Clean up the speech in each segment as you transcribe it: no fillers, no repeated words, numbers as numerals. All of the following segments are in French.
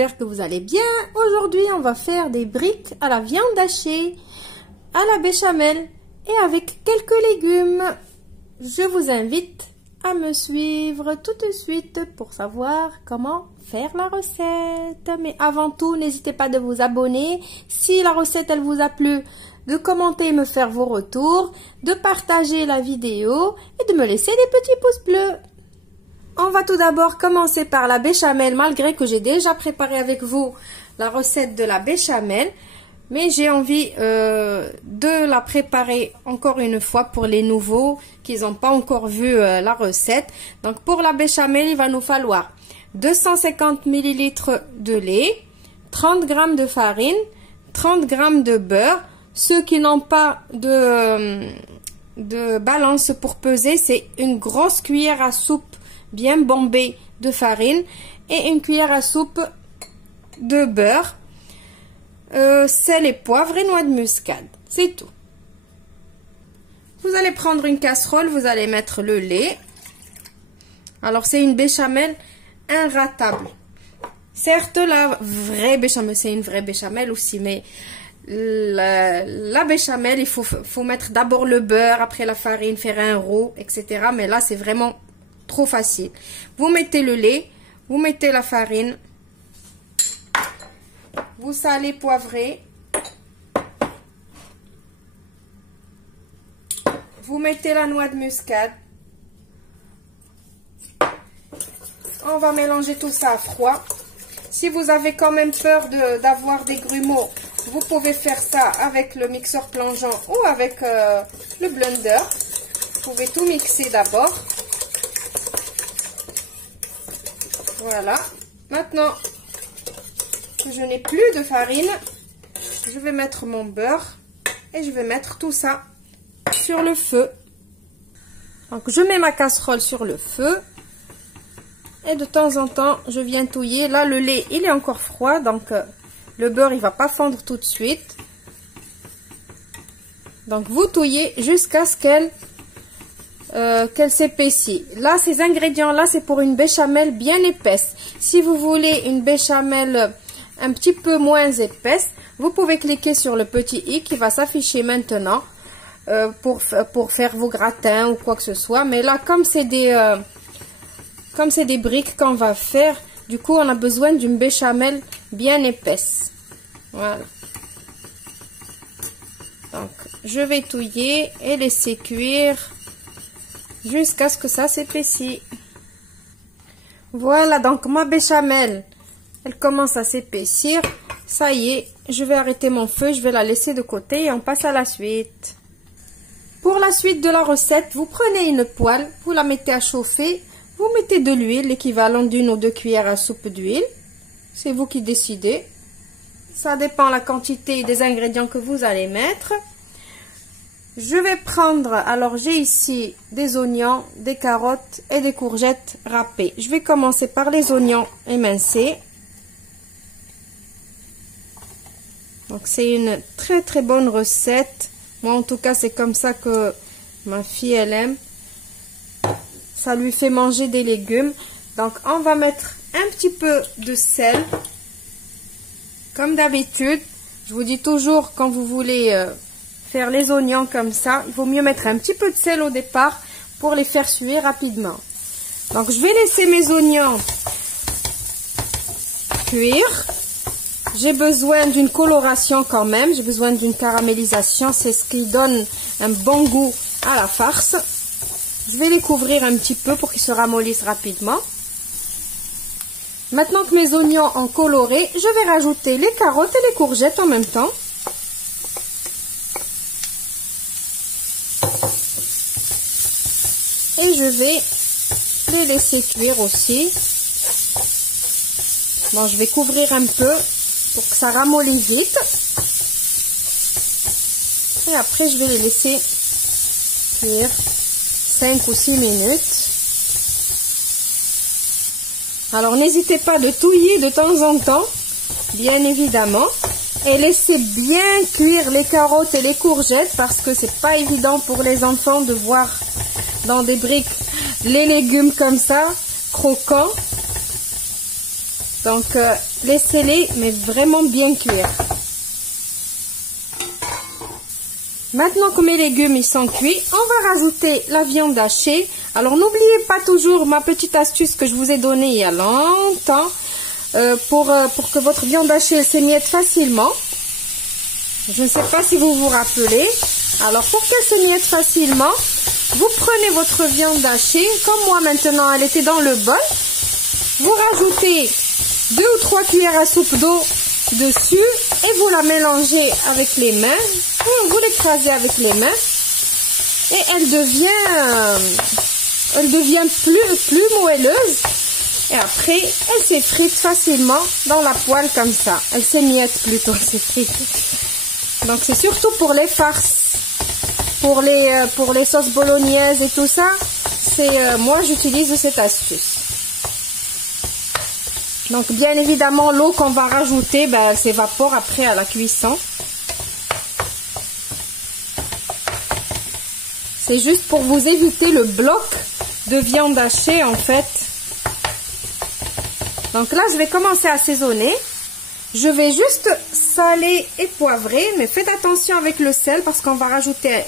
j'espère que vous allez bien. Aujourd'hui, on va faire des briques à la viande hachée, à la béchamel et avec quelques légumes. Je vous invite à me suivre tout de suite pour savoir comment faire la recette. Mais avant tout, n'hésitez pas de vous abonner. Si la recette elle vous a plu, de commenter et me faire vos retours, de partager la vidéo et de me laisser des petits pouces bleus. On va tout d'abord commencer par la béchamel, malgré que j'ai déjà préparé avec vous la recette de la béchamel. Mais j'ai envie de la préparer encore une fois pour les nouveaux qui n'ont pas encore vu la recette. Donc pour la béchamel, il va nous falloir 250 ml de lait, 30 g de farine, 30 g de beurre. Ceux qui n'ont pas de balance pour peser, c'est une grosse cuillère à soupe bien bombée de farine et une cuillère à soupe de beurre. Sel et poivre et noix de muscade, c'est tout. Vous allez prendre une casserole, vous allez mettre le lait. Alors c'est une béchamel inratable. Certes la vraie béchamel, c'est une vraie béchamel aussi, mais la béchamel, il faut mettre d'abord le beurre, après la farine, faire un roux, etc. Mais là c'est vraiment trop facile. Vous mettez le lait, vous mettez la farine. Vous salez, poivrez. Vous mettez la noix de muscade. On va mélanger tout ça à froid. Si vous avez quand même peur d'avoir des grumeaux, vous pouvez faire ça avec le mixeur plongeant ou avec le blender. Vous pouvez tout mixer d'abord. Voilà. Maintenant que je n'ai plus de farine, je vais mettre mon beurre et je vais mettre tout ça sur le feu. Donc je mets ma casserole sur le feu et de temps en temps je viens touiller. Là le lait il est encore froid, donc le beurre il va pas fondre tout de suite. Donc vous touillez jusqu'à ce qu'elle s'épaissit. Là ces ingrédients là c'est pour une béchamel bien épaisse. Si vous voulez une béchamel un petit peu moins épaisse, vous pouvez cliquer sur le petit i qui va s'afficher maintenant pour faire vos gratins ou quoi que ce soit. Mais là, comme c'est des briques qu'on va faire, du coup, on a besoin d'une béchamel bien épaisse. Voilà. Donc, je vais touiller et laisser cuire jusqu'à ce que ça s'épaissit. Voilà, donc ma béchamel elle commence à s'épaissir. Ça y est, je vais arrêter mon feu, je vais la laisser de côté et on passe à la suite. Pour la suite de la recette, vous prenez une poêle, vous la mettez à chauffer, vous mettez de l'huile, l'équivalent d'une ou deux cuillères à soupe d'huile. C'est vous qui décidez. Ça dépend de la quantité des ingrédients que vous allez mettre. Je vais prendre, alors j'ai ici des oignons, des carottes et des courgettes râpées. Je vais commencer par les oignons émincés. Donc c'est une très très bonne recette. Moi en tout cas c'est comme ça que ma fille elle aime. Ça lui fait manger des légumes. Donc on va mettre un petit peu de sel. Comme d'habitude, je vous dis toujours quand vous voulez faire les oignons comme ça, il vaut mieux mettre un petit peu de sel au départ pour les faire suer rapidement. Donc je vais laisser mes oignons cuire. J'ai besoin d'une coloration quand même, j'ai besoin d'une caramélisation, c'est ce qui donne un bon goût à la farce. Je vais les couvrir un petit peu pour qu'ils se ramollissent rapidement. Maintenant que mes oignons ont coloré, je vais rajouter les carottes et les courgettes en même temps. Et je vais les laisser cuire aussi. Bon, je vais couvrir un peu pour que ça ramollisse vite. Et après, je vais les laisser cuire 5 ou 6 minutes. Alors, n'hésitez pas de touiller de temps en temps, bien évidemment. Et laissez bien cuire les carottes et les courgettes parce que c'est pas évident pour les enfants de voir dans des briques les légumes comme ça, croquants. Donc, laissez-les, mais vraiment bien cuire. Maintenant que mes légumes ils sont cuits, on va rajouter la viande hachée. Alors, n'oubliez pas toujours ma petite astuce que je vous ai donnée il y a longtemps pour que votre viande hachée s'émiette facilement. Je ne sais pas si vous vous rappelez. Alors, pour qu'elle s'émiette facilement, vous prenez votre viande hachée, comme moi maintenant, elle était dans le bol. Vous rajoutez 2 ou 3 cuillères à soupe d'eau dessus et vous la mélangez avec les mains. Vous l'écrasez avec les mains et elle devient plus moelleuse. Et après, elle s'effrite facilement dans la poêle comme ça. Elle s'émiette plutôt, elle s'effrite. Donc c'est surtout pour les farces, pour les sauces bolognaises et tout ça. Moi j'utilise cette astuce. Donc bien évidemment l'eau qu'on va rajouter, elle s'évapore après à la cuisson. C'est juste pour vous éviter le bloc de viande hachée en fait. Donc là je vais commencer à assaisonner. Je vais juste saler et poivrer, mais faites attention avec le sel parce qu'on va rajouter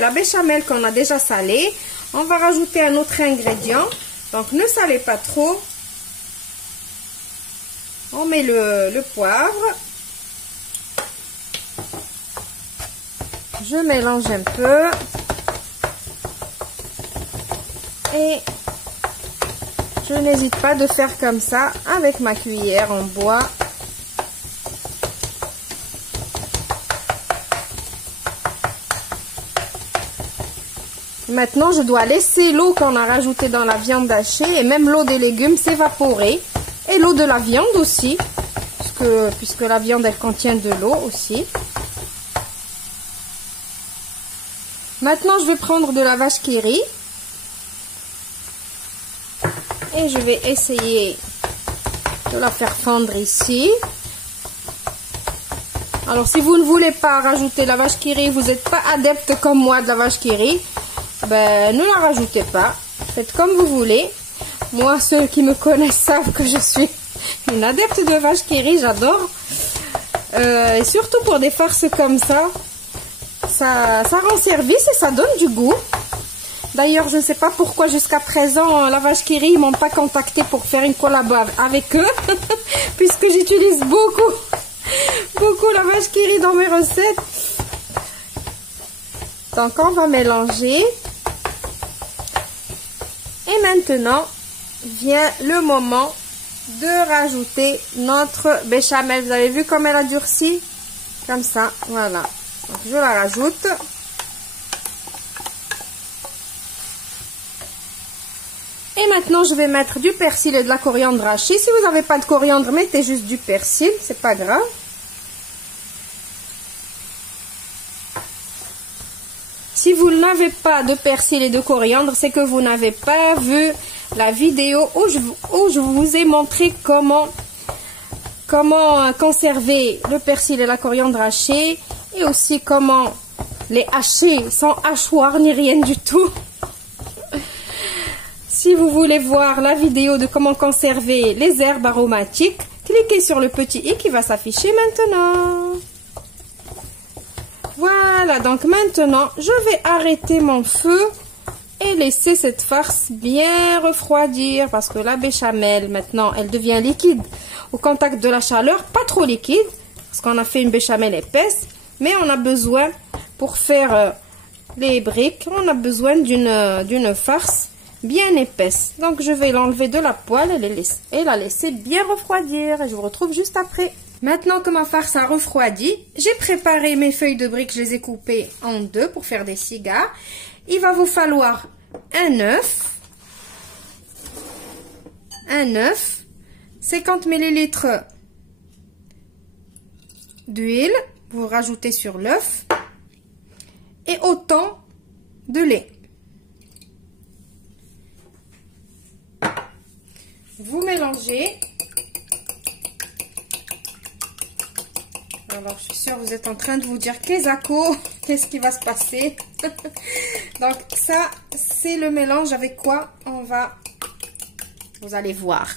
la béchamel qu'on a déjà salée. On va rajouter un autre ingrédient. Donc ne salez pas trop. On met le poivre. Je mélange un peu. Et je n'hésite pas de faire comme ça avec ma cuillère en bois. Maintenant, je dois laisser l'eau qu'on a rajoutée dans la viande hachée et même l'eau des légumes s'évaporer. Et l'eau de la viande aussi, puisque la viande, elle contient de l'eau aussi. Maintenant, je vais prendre de la vache qui rit. Et je vais essayer de la faire fondre ici. Alors, si vous ne voulez pas rajouter la vache qui rit, vous n'êtes pas adepte comme moi de la vache qui rit, ne la rajoutez pas. Faites comme vous voulez. Moi, ceux qui me connaissent savent que je suis une adepte de vache qui rit, j'adore. Et surtout pour des farces comme ça rend service et ça donne du goût. D'ailleurs, je ne sais pas pourquoi jusqu'à présent, la vache qui rit, ils m'ont pas contacté pour faire une collab avec eux, puisque j'utilise beaucoup la vache qui rit dans mes recettes. Donc, on va mélanger. Et maintenant, vient le moment de rajouter notre béchamel. Vous avez vu comme elle a durci? Comme ça, voilà. Donc, je la rajoute. Et maintenant, je vais mettre du persil et de la coriandre hachée. Si vous n'avez pas de coriandre, mettez juste du persil, c'est pas grave. Si vous n'avez pas de persil et de coriandre, c'est que vous n'avez pas vu la vidéo où je vous ai montré comment conserver le persil et la coriandre hachée et aussi comment les hacher sans hachoir ni rien du tout. Si vous voulez voir la vidéo de comment conserver les herbes aromatiques, cliquez sur le petit i qui va s'afficher maintenant. Voilà, donc maintenant, je vais arrêter mon feu et laisser cette farce bien refroidir parce que la béchamel, maintenant, elle devient liquide au contact de la chaleur, pas trop liquide parce qu'on a fait une béchamel épaisse, mais on a besoin, pour faire les briques, on a besoin d'une farce bien épaisse. Donc, je vais l'enlever de la poêle et la laisser bien refroidir. Et je vous retrouve juste après. Maintenant que ma farce a refroidi, j'ai préparé mes feuilles de briques. Je les ai coupées en deux pour faire des cigares. Il va vous falloir un œuf, 50 ml d'huile. Vous rajoutez sur l'œuf et autant de lait. Vous mélangez. Alors, je suis sûre que vous êtes en train de vous dire qu'est-ce qui va se passer. Donc, ça, c'est le mélange avec quoi on va... Vous allez voir.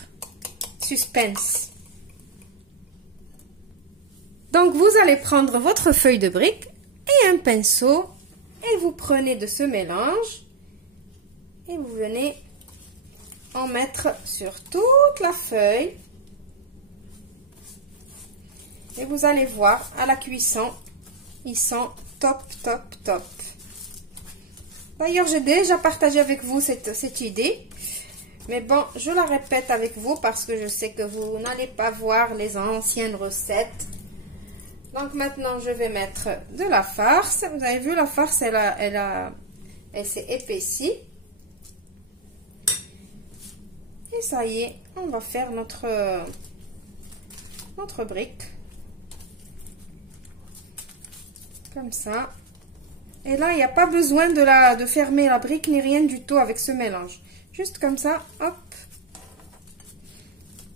suspense. Donc vous allez prendre votre feuille de brique et un pinceau et vous prenez de ce mélange et vous venez en mettre sur toute la feuille. Et vous allez voir, à la cuisson, ils sont top, top, top. D'ailleurs, j'ai déjà partagé avec vous cette idée. Mais bon, je la répète avec vous parce que je sais que vous n'allez pas voir les anciennes recettes. Donc maintenant, je vais mettre de la farce. Vous avez vu, la farce, elle s'est épaissie. Et ça y est, on va faire notre brique. Comme ça. Et là, il n'y a pas besoin de fermer la brique ni rien du tout avec ce mélange. Juste comme ça, hop.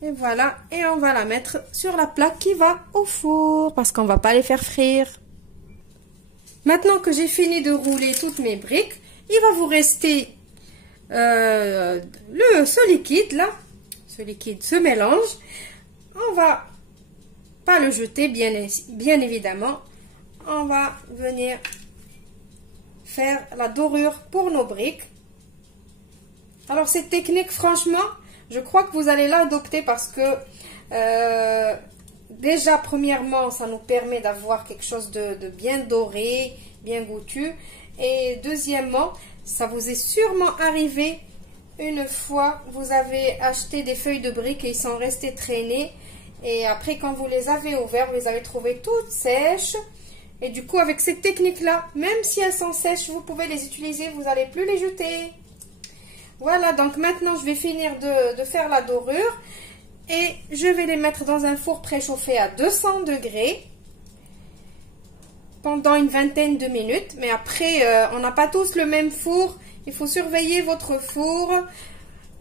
Et voilà. Et on va la mettre sur la plaque qui va au four parce qu'on ne va pas les faire frire. Maintenant que j'ai fini de rouler toutes mes briques, il va vous rester ce liquide là. Ce mélange. On va pas le jeter, bien évidemment. On va venir faire la dorure pour nos briques. Alors cette technique, franchement, je crois que vous allez l'adopter parce que déjà premièrement, ça nous permet d'avoir quelque chose de bien doré, bien goûtu. Et deuxièmement, ça vous est sûrement arrivé une fois, vous avez acheté des feuilles de briques et ils sont restés traînés. Et après, quand vous les avez ouverts, vous les avez trouvées toutes sèches. Et du coup, avec cette technique-là, même si elles sont sèches, vous pouvez les utiliser, vous n'allez plus les jeter. Voilà, donc maintenant, je vais finir de faire la dorure. Et je vais les mettre dans un four préchauffé à 200 degrés. Pendant une vingtaine de minutes. Mais après, on n'a pas tous le même four. Il faut surveiller votre four.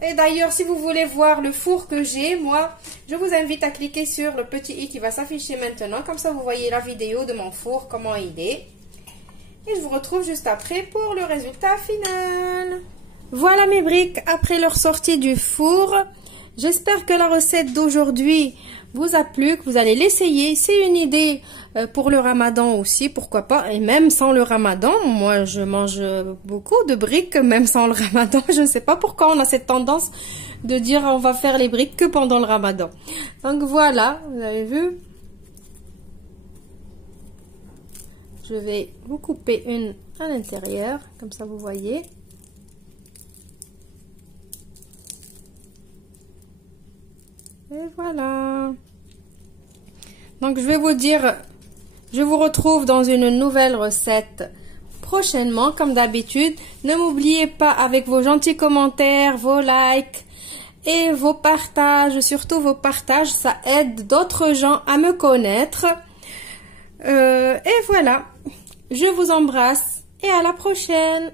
Et d'ailleurs, si vous voulez voir le four que j'ai, moi, je vous invite à cliquer sur le petit i qui va s'afficher maintenant. Comme ça, vous voyez la vidéo de mon four, comment il est. Et je vous retrouve juste après pour le résultat final. Voilà mes briques après leur sortie du four. J'espère que la recette d'aujourd'hui vous a plu, que vous allez l'essayer. C'est une idée pour le ramadan aussi, pourquoi pas. Et même sans le ramadan, moi je mange beaucoup de briques, même sans le ramadan. Je ne sais pas pourquoi on a cette tendance de dire on va faire les briques que pendant le ramadan. Donc voilà, vous avez vu. Je vais vous couper une à l'intérieur, comme ça vous voyez. Et voilà. Donc je vais vous dire, je vous retrouve dans une nouvelle recette prochainement comme d'habitude. Ne m'oubliez pas avec vos gentils commentaires, vos likes et vos partages, surtout vos partages, ça aide d'autres gens à me connaître. Et voilà, je vous embrasse et à la prochaine.